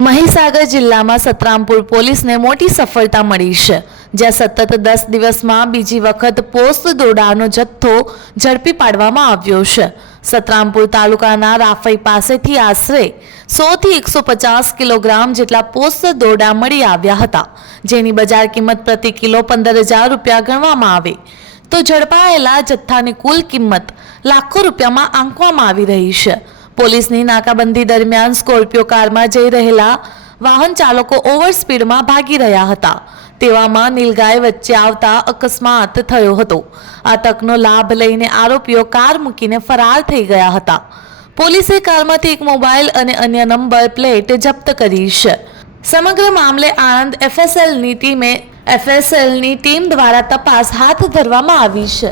મહીસાગર જિલ્લામાં સતરામપુર પોલીસને મોટી સફળતા મળી છે, જ્યાં સતત 10 દિવસમાં બીજી વખત પોસ્ટ દોરડાનો જથ્થો ઝડપી પાડવામાં આવ્યો છે। સતરામપુર તાલુકાના રાફઈ પાસેથી આશરે 100 થી 150 કિલોગ્રામ જેટલા પોસ્ટ દોરડા મળી આવ્યા હતા, જેની બજાર કિંમત પ્રતિ કિલો 15,000 રૂપિયા ગણવામાં આવે તો ઝડપાયેલા જથ્થાની કુલ કિંમત લાખો રૂપિયામાં આંકવામાં આવી રહી છે। પોલીસની નાકાબંધી દરમિયાન સ્કોર્પિયો કારમાં જઈ રહેલા વાહન ચાલકો ઓવર સ્પીડમાં ભાગી રહ્યા હતા, તેવામાં નીલગાય વચ્ચે આવતા અકસ્માત થયો હતો। આ તકનો લાભ લઈને આરોપીઓ કાર મૂકીને ફરાર થઈ ગયા હતા। પોલીસે કારમાંથી એક મોબાઈલ અને અન્ય નંબર પ્લેટ જપ્ત કરી છે। સમગ્ર મામલે આણંદ એફએસએલની ટીમ દ્વારા તપાસ હાથ ધરવામાં આવી છે।